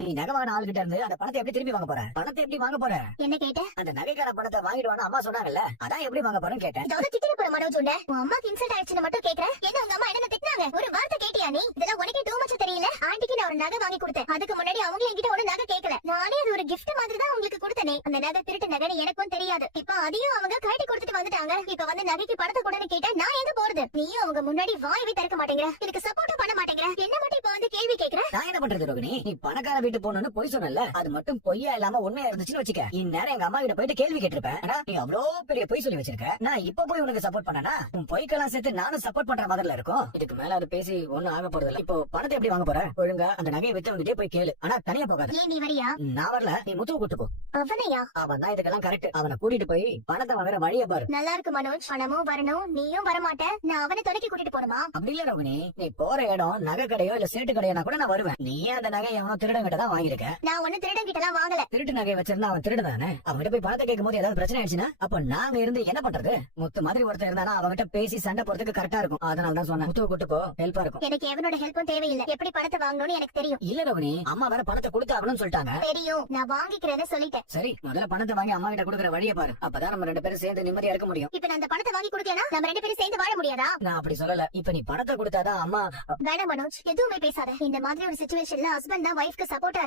நீ நகை வாங்கின ஆளுகிட்ட இருந்து அந்த பணத்தை எப்படி திருப்பி வாங்க போற? பணத்தை எப்படி வாங்க போற? என்ன கேட்ட? அந்த நகைக்கான பணத்தை வாங்கிடுவான்னு அம்மா சொன்னாங்கல்ல, அதான் எப்படி வாங்க போறேன்னு கேட்டேன். இதோட திட்டின போற மனோஜ் உண்ட உன் அம்மாக்கு இன்சல்ட் ஆயிடுச்சுன்னு மட்டும் கேக்குற. என்ன உங்க அம்மா என்ன திட்டினாங்க? ஒரு வார்த்தை கேட்டியா நீ? இதெல்லாம் உனக்கே டூ மச் தெரியல. ஆண்டிக்கு நான் ஒரு நகை வாங்கி கொடுத்தேன். அதுக்கு முன்னாடி அவங்க என்கிட்ட ஒரு நகை கேட்கல. நானே அது ஒரு gift மாதிரி தான் உங்களுக்கு கொடுத்தனே. அந்த நகை திருட்டு நகைன்னு எனக்கும் தெரியாது. இப்ப அதையும் அவங்க கழட்டி கொடுத்துட்டு வந்துட்டாங்க. இப்ப வந்து நகைக்கு பணத்தை கொடுன்னு கேட்டா நான் எங்க போறது? நீயும் அவங்க முன்னாடி வாயவே திறக்க மாட்டேங்கிற. எனக்கு சப்போர்ட்டும் பண்ண மாட்டேங்கிற. என்ன மட்டும் இப்ப வந்து கேள்வி கேக்குற? நான் என்ன பண்றது ரோகிணி? நீ பணக்கார வீட்டு போகணும்னு பொய் சொன்னல, அது மட்டும் பொய்யா இல்லாம உண்மையா இருந்துச்சுன்னு வச்சுக்க, இந்நேரம் எங்க அம்மா கிட்ட போயிட்டு கேள்வி கேட்டிருப்பேன். ஆனா நீ அவ்வளோ பெரிய பொய் சொல்லி வச்சிருக்க. நான் இப்ப போய் உனக்கு சப்போர்ட் பண்ணனா உன் பொய்க்கெல்லாம் சேர்த்து நானும் சப்போர்ட் பண்ற மாதிரில இருக்கும். இதுக்கு மேல அது பேசி ஒண்ணும் ஆக போறது இல்ல. இப்போ பணத்தை எப்படி வாங்க போற? ஒழுங்கா அந்த நகையை வித்தவங்கிட்டே போய் கேளு. ஆனா தனியா போகாது. ஏன் நீ வரியா? நான் வரல, நீ முத்துவ கூட்டு போ. அவனையா? அவன் தான் இதுக்கெல்லாம் கரெக்ட். அவனை கூட்டிட்டு போய் பணத்தை வாங்குற வழிய பாரு. நல்லா இருக்கு மனோஜ். பணமும் வரணும், நீயும் வரமாட்ட. நான் அவனை தொலைக்கி கூட்டிட்டு போணுமா? அப்படி இல்ல ரோகிணி, நீ போற இடம் நகை கடையோ இல்ல சேட்டு கடையோனா கூட நான் வருவேன். நீ ஏன் அந்த நகை எவனோ திருடங்கிட்ட தான் வாங்கிருக்க? நான் ஒண்ணு திருடன் கிட்ட எல்லாம் வாங்கல. திருட்டு நகை வச்சிருந்தா அவன் திருடுதானே. அவன்கிட்ட போய் பணத்தை கேட்கும் போது ஏதாவது பிரச்சனை ஆயிடுச்சுன்னா அப்ப நாங்க இருந்து என்ன பண்றது? முத்து மாதிரி ஒருத்தர் இருந்தானா அவன்கிட்ட பேசி சண்டை போறதுக்கு கரெக்டா இருக்கும். அதனால தான் சொன்னேன், முத்துவ கூட்டு போ, ஹெல்ப்பா இருக்கும். எனக்கு எவனோட ஹெல்ப்பும் தேவையில்லை. எப்படி பணத்தை வாங்கணும்னு எனக்கு தெரியும். இல்ல ரோகிணி, அம்மா வேற பணத்தை கொடுத்தாகணும்னு சொல்லிட்டாங்க. தெரியும், நான் வாங்கிக்கிறேன்னு சொல்லிட்டேன். சரி, முதல்ல பணத்தை வாங்கி அம்மா கிட்ட கொடுக்குற வழியை பாரு. அப்பதான் நம்ம ரெண்டு பேரும் சேர்ந்து நிம்மதியா இருக்க முடியும். இப்ப நான் அந்த பணத்தை வாங்கி கொடுக்கலனா நம்ம ரெண்டு பேரும் சேர்ந்து வாழ முடியாதா? நான் அப்படி சொல்லல. இப்ப நீ பணத்தை கொடுத்தாதான் அம்மா. வேணாம் மனோஜ், எதுவுமே பேசாத. இந்த மாதிரி ஒரு சிச்சுவேஷன்ல ஹஸ்பண்ட் தான் வைஃப்க்கு சப்போர்ட்டா